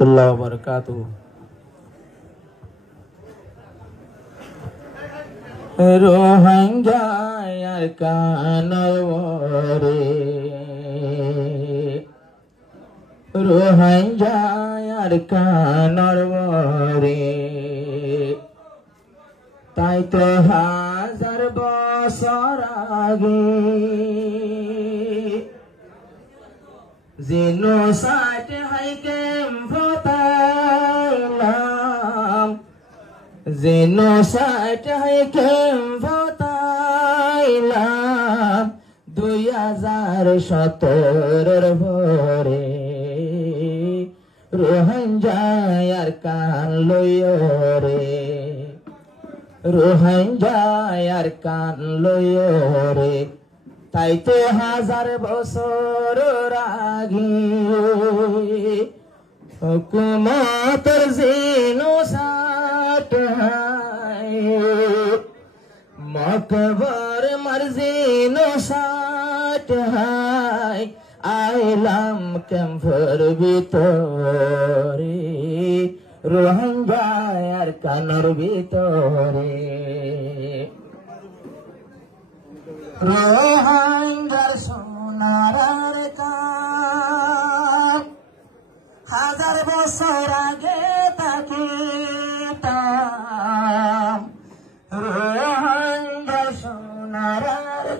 الله وبركاته রোহিঙ্গার কানরে রোহিঙ্গার কানরে তাই তো হাজার বছর আগে জিনোসাইড হাইকেম ভোতাইলাম জিনোসাইড হাইকেম ভোতাইলাম 2017 ভোরে রোহিঙ্গার কান লইরে রোহিঙ্গার কান লইরে তাই তো হাজার বছর আগে হুকুমতের জিনোসাইড মকবর জিনোসাইড আইলাম ক্যাম্পের ভিতরে রোহিঙ্গার কানের ভিতরে রোহিঙ্গার সোনার কান হাজার বছর আগে তাকিতাম রোহিঙ্গার সোনার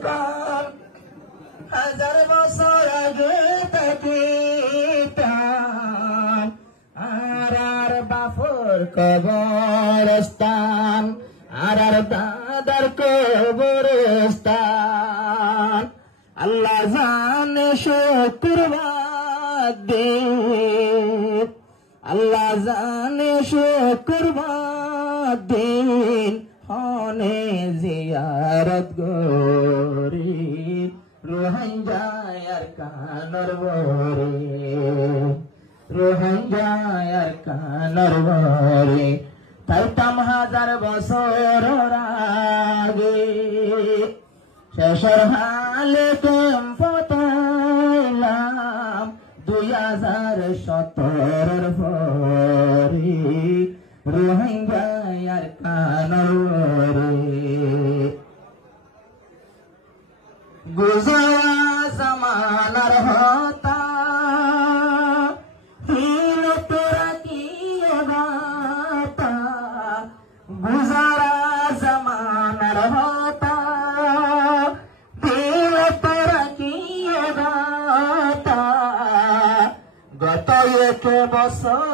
কান হাজার বছর আগে তাকিতাম আর বাফর কবরস্থান আর দাদার কবরস্থান আল্লাহ জানে শুকরবার দিন আল্লাহ জানে শুকরবার দিন হনে জিয়ারত গরি রোহিঙ্গার কানর বরে রোহিঙ্গার কানর বরে তাইতাম হাজার বছর আগে শেষর হালে পতাইলাম 2017 পরে রোহিঙ্গার কানর বরে